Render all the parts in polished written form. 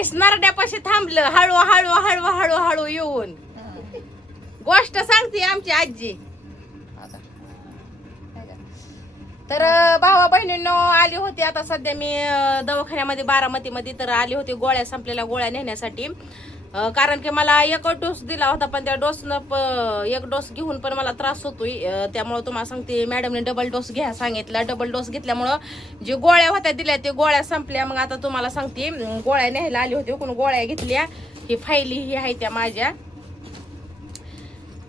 इस नरड्यापाशी थांबलं हळू हळू हळू हळू हळू येऊन. गोष्ट सांगते आमची आजी. तर भावा बहिणींनो आली होती आता सध्या मी दवाखान्यामध्ये बारामतीमध्ये. तर आली होती गोळ्या संपलेल्या गोळ्या नेण्यासाठी. कारण की मला एक डोस दिला होता पण त्या डोसनं एक डोस घेऊन पण मला त्रास होतोय. त्यामुळं तुम्हाला सांगते मॅडमने डबल डोस घ्या सांगितला. डबल डोस घेतल्यामुळं जे गोळ्या होत्या दिल्या ते गोळ्या संपल्या. मग आता तुम्हाला सांगते गोळ्या न्यायला आली होती. कोण गोळ्या घेतल्या. ही फायली ही आहे त्या माझ्या.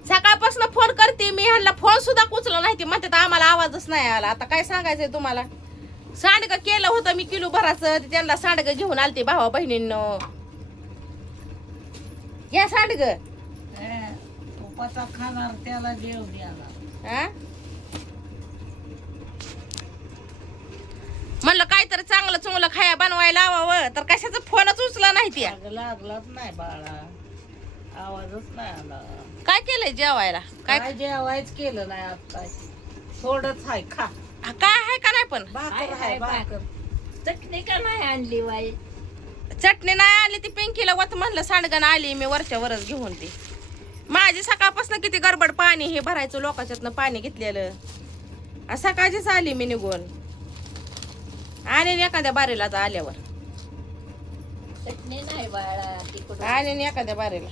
सकाळपासून फोन करते मी ह्यांना फोन सुद्धा उचलला नाही. ती म्हणतात आम्हाला आवाजच नाही आला. आता काय सांगायचंय तुम्हाला. सांडगं केलं होतं मी किलो भराचं. त्यांना सांडगं घेऊन आलते भावा बहिणींनो. या सांडगं उपासा खाणार त्याला देव द्याला. म्हणलं काहीतरी चांगलं चुंगलं खाया बनवायला लावावं तर कशाचा फोनच उचला नाही त्या. लागलाच नाही बाळा. आवाजच नाही आला. काय केलंय जेवायला. काय जेवायच केलं नाही आता. थोडंच हाय खा. काय आहे का नाही पण भाकर हाय भाकर. चटणी का नाही आणली बाई. चटणी नाही आली ती पिंकीला वत म्हणलं सांडगण आली मी वरच्या वरच घेऊन ती. माझी सकाळपासून किती गडबड पाणी हे भरायचं लोकांच्यातनं पाणी घेतलेलं. सकाळचीच आली मी निघून. आणि एखाद्या बारीला आल्यावर चटणी नाही बाळा तिकडून. आणि एखाद्या बारीला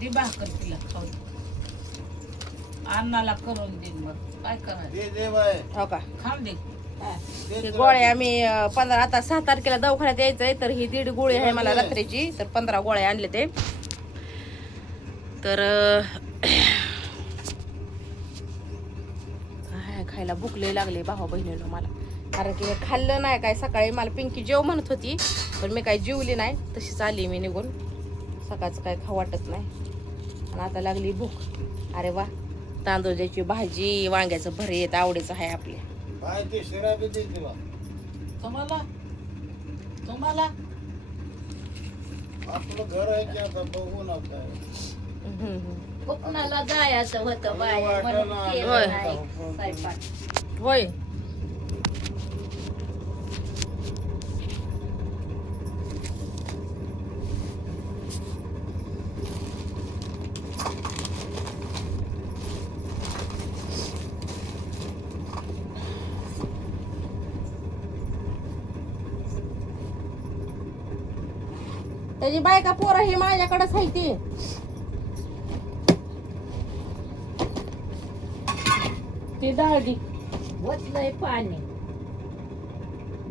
दे भाकर तिला खाऊ. अन्नाला करून दे मग काय करायचं. हो का खाऊ दे. ही गोळ्या मी 15 आता 6 तारखेला दवाखान्यात यायचंय. तर ही 1.5 गोळी आहे मला रात्रीची. तर 15 गोळ्या आणले ते. तर काय खायला भूक लई लागली भावा बहिणीनं मला. कारण की मी खाल्लं नाही काय. सकाळी मला पिंकी जेव म्हणत होती पण मी काय जेवली नाही. तशीच आली मी निघून. सकाळचं काय खाऊ वाटत नाही. आणि आता लागली भूक. अरे वा तांदूळची भाजी वांग्याचं भरीत आवडीचं आहे आपल्या. तुम्हाला तुम्हाला आपलं घर आहे की आता बघू नका. कोकणाला जायचं होतं बाया म्हणून केलं नाही स्वयंपाक. होय त्याची बायका पोरं ही माझ्याकडेच आहे ती. ती दाळदी वतलंय पाणी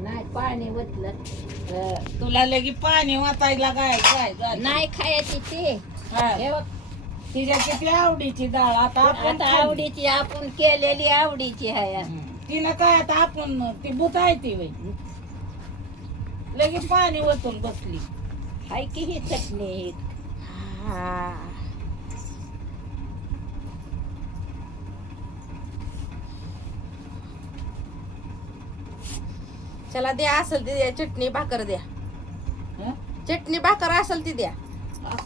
नाही पाणी वतलं. तुला लगी पाणी वाचायला काय काय नाही खायची ते. हे बघ तिच्या किती आवडीची डाळ आता आपण आता खाल्ली. आवडीची आपण केलेली आवडीची आहे. तिनं काय आता आपण ती बुताय ती वय लगेच पाणी वतून बसली. हाय की ही चटणी ही. चला द्या असेल ती द्या. चटणी भाकर द्या. हं? चटणी भाकर असेल ती द्या.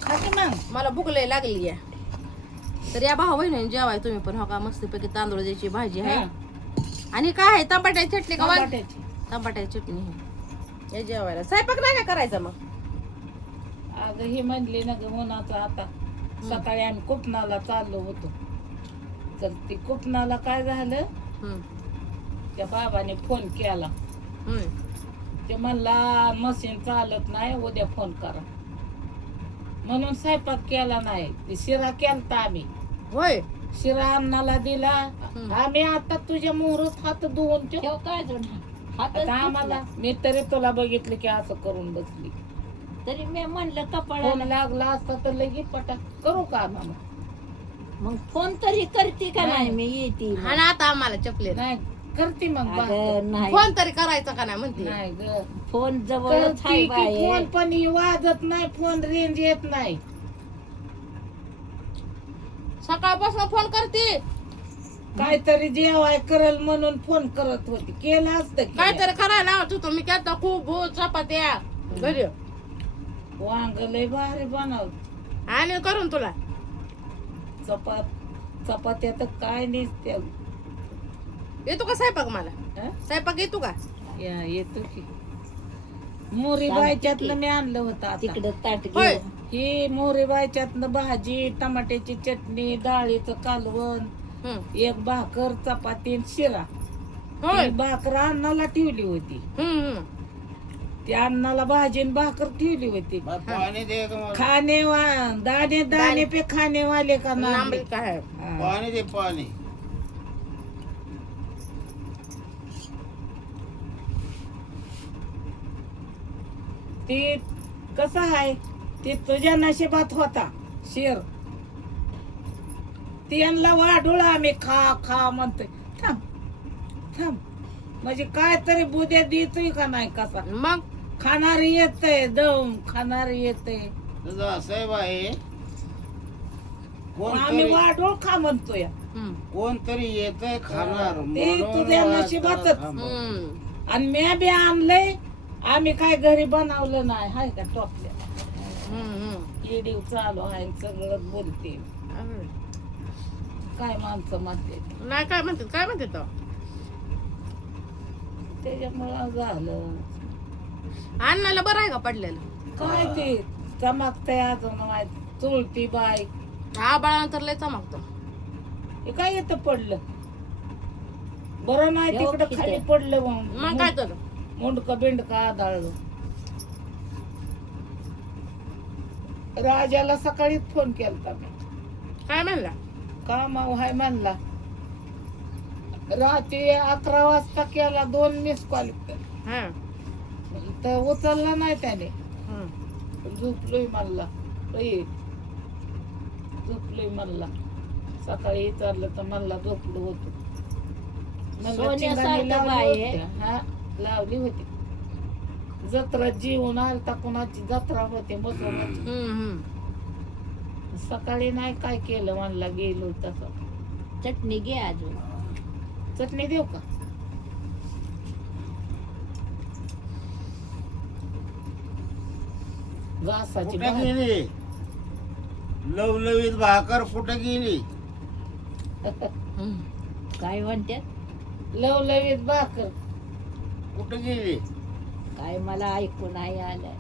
खा की मग. मला भूक लय लागली आहे. तर या भाऊ बहिणी जेवाय तुम्ही पण. हो का मस्तपैकी तांदूळची भाजी आहे. आणि काय आहे टमाट्याची चटणी का टमाट्याची. टमाट्याची चटणी आहे. हे जेवायला स्वयंपाक नाही का करायचा मग. अगं ही म्हणली ना ग उन्हाचं आता. सकाळी आम्ही कुपनाला चाललो होतो. तर ती कुपनाला काय झालं त्या बाबाने फोन केला. ते म्हणला मशीन चालत नाही उद्या फोन करा म्हणून स्वयंपाक केला नाही. ते शिरा केलता आम्ही. होय शिरा अन्नाला दिला. आम्ही आता तुझ्या मोहरत हात धुवून ठेव. ठेव काय अजून हातच आता आम्हाला मी तरी तुला बघितलं की असं करून बसली. तरी मी म्हणलं फोन कपाळाला लागला असता तर लगेच पटाक करू का मामा. मग फोन तरी करते का नाही मी येते. हा ना आता आम्हाला चपले नाही करते मग भाकर. अगं नाही फोन तरी करायचा का नाही म्हणते. नाही ग फोन जवळच करते आहे की बाई. फोन पण वाजत नाही. फोन रेंज येत नाही. सकाळपासून फोन करते. काहीतरी जेवाय करल म्हणून फोन करत होती. केलं असतं की. काहीतरी करायला लावत होतो मी. केलता खूप भूत चपात्या घरी वांग लय भारी बनव. आणि करून तुला चपात्या तर काय नसत्या. येतो का स्वयंपाक मला. हं? स्वयंपाक येतो का. येतो की मोरीबाईच्यातलं मी आणलं होतं आता. तिकडे ताट होय. घेऊन ही मोरीबाईच्यातनं भाजी, टमाट्याची चटणी, डाळीचं कालवण, एक भाकर, चपाती आणि शिरा. होय. ती भाकर अन्नाला ठेवली होती. ती अन्नाला भाजी आणि भाकर ठेवली होती. मग पाणी दे का मला? खाने दाने दाने पे खाने वाले का नाम नांबळी काय पाणी दे पाणी. ती कसं आहे ते तुझ्या नशिबात होता शेर. त्यांना वाढूळ आम्ही खा खा म्हणतोय. थांब थांब म्हणजे काय तरी बुद्या देतोय का नाही कसा. मग खाणार येतय दम खाणार येतय. तुझा साहेब आहे आम्ही वाढूळ खा म्हणतोय. कोणतरी येतंय खाणार ते म्हणून तुझ्या वाजता नशिबातच. थांबा. आणि म्या बी आणलंय. आम्ही काय घरी बनवलं नाही हाय का टोपल्या. येडीव चालू आहे सगळं बोलते. काय माणसं म्हणते नाही काय म्हणतात काय म्हणतात तो? त्याच्यामुळं झालं. अन्नाला बरं आहे का पडलेलं? काय ते चमकतंय अजून माहिती. चुलती बाई आबाळानंतर लय चमकतो. हे काय येतं पडलं बरं नाही तिकडं खाली पडलं मग काय तर मुंडका बिंडका आदळलं. राजाला सकाळीच फोन केलता मी. काय म्हणला? कामाव हाय म्हणला. रात्री 11 वाजता केला 2 मिस कॉल हा तर उचलला नाही त्याने. झोपलोय म्हणला. झोपलोय म्हणला. सकाळी विचारलं तर म्हणला झोपलो होतो. म्हणलं सोन्यासारखं चिंगारी लावली बाई आहे. होती. हा लावली होती. जत्रा जीवन आलता कुणाची जत्रा होते मुसलमानची. सकाळी नाही काय केलं म्हणला गेलो तसं. चटणी घे अजून. चटणी देऊ का? घासाची कुठे भाजी. गेली लवलवीत भाकर कुठे गेली? काय म्हणतात लवलवीत भाकर कुठे गेली? काय मला ऐकून नाही आलं.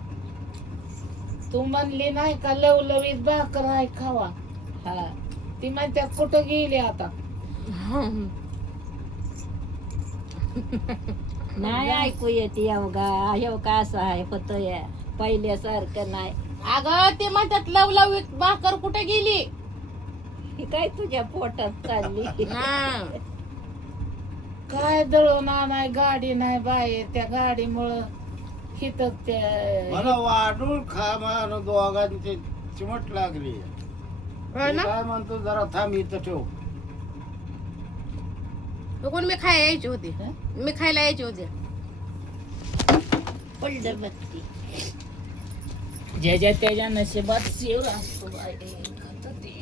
तू म्हणली नाही का लवलवीत भाकर आहे खावा. हा ती म्हणतात कुठं गेली आता. नाही ऐकू येते एवढा असं आहे होतोय पहिल्यासारखं नाही. अगं ते म्हणतात लवलवीत भाकर कुठे गेली? ही काय तुझ्या पोटात चालली. काय दळून आणाय गाडी नाही बाई. त्या गाडीमुळं हिथं त्या मला वाढून खा मान दोघांची चिमट लागली. होय ना? काय म्हणतो जरा थांब इथं ठेव. कोण मी खायला यायची होती. मी खायला यायची होती. पडलं बत्ती. ज्याच्या त्याच्या नशिबात शिव असतो बाई. खातं ते.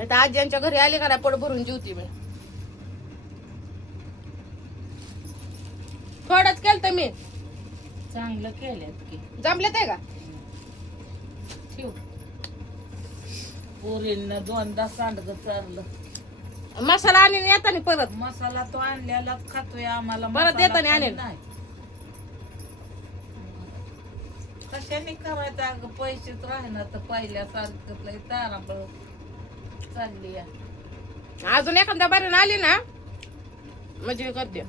आता आज्यांच्या घरी आले का नाही पोट भरून जेवती मी. थोडंच केलं मी. चांगलं केल्यात की. जमलेत आहे का? ठेव. पोरींना 2दा सांडग चारलं. मसाला आणि येताना परत मसाला तो आणलेलाच खातोय आम्हाला. परत मसाला येताना आणेल. नाही. कशाने करायचं अगं पैसेच राहणार तर पहिल्यासारखं लय ताराबळ चालली आहे. अजून एखाद्या बारीनं आली ना म्हणजे हे करते.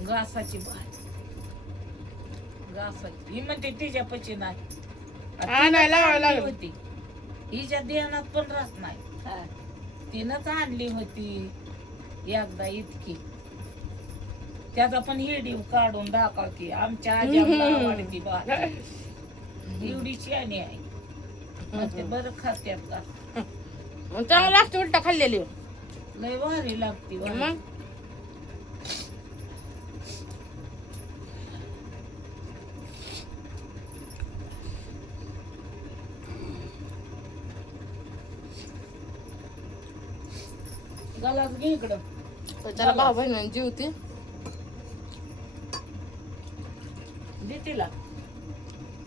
घासाची भाजी. घासाची ही म्हणते तिच्या पची नाही. हा, नाही, लावावं लागेल. होती हिच्या ध्यानात पण राहत नाही. हा. तिनंच आणली होती एकदा इतकी. त्याचा पण हिडीव काढून दाखवते. आमच्या आजीला आवडती भाजी. एवढी शानी आहे. म्हणते बरं खात्यात का. चांगलं लागते उलटा खाल्लेली. लय भारी लागती भाजी. मग गलास घे इकडं. त्याला भाऊ बहिणी जेवती. दे तिला.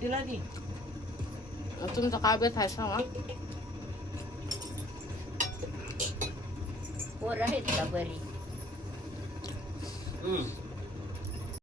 तिला दे. तुमचा काय बेत आहे सांगा. पोरं आहेत का बरी?